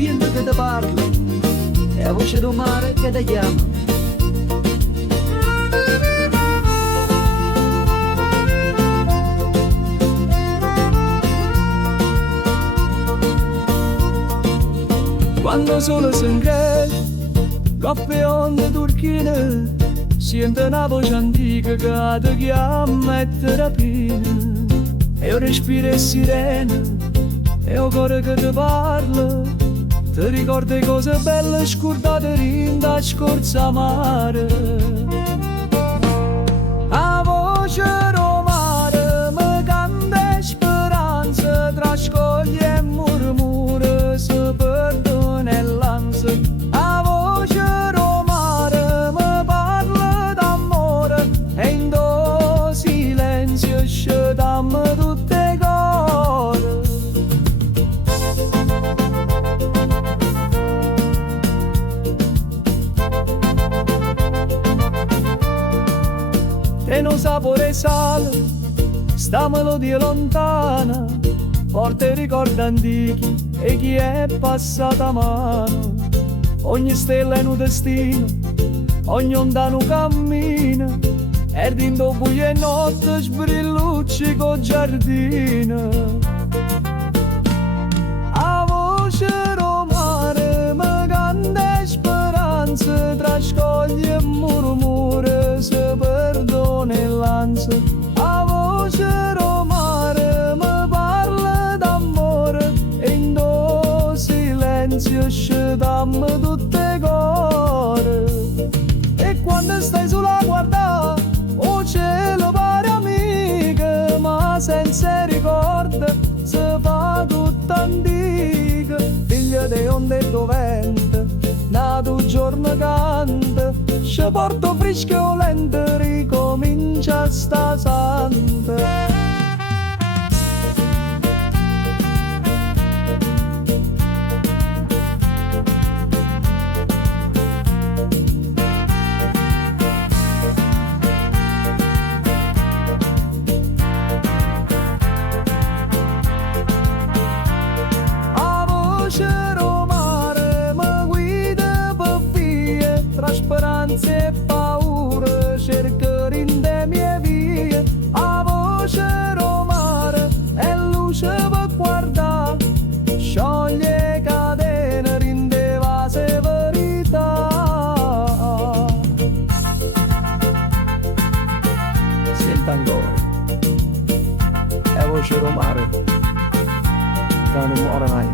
vento che ti parla, è la voce del mare che ti chiama. Quando solo si increde, coppe onde turchine, sente una voce antica che ti chiama e ti rapina. E un respiro è sirena, e un cuore che ti parla, ti ricorda cose belle scordate in da scorsa mare. A voce romana mi canta speranza, trascoglie e murmura, si perdona e lanza. A voce romana mi parla d'amore, e in do silenzio scedammo tutte cose. E non sapore sale, sta melodia lontana, porta ricordi antichi e chi è passata a mano. Ogni stella è un destino, ogni onda un cammino, e dentro buio e notte sbrillucci con giardino. A voce romana mi canta speranza, trascoglie e murmura, si perdona e lanza. A voce romana mi parla d'amore, e in do silenzio scedammo tutte cose. E quando stai sulla guarda, o cielo pare amica, ma senza ricordo si fa tutta antica. Figlia di onde e do vento, nato un giorno canta, ci porto fresco lento, ricomincia sta santa. Speranze e paure cercare in le mie vie. A voce romana è luce per guardare, scioglie catene, rindeva severità. Senta ancora, è voce romana che non muore mai.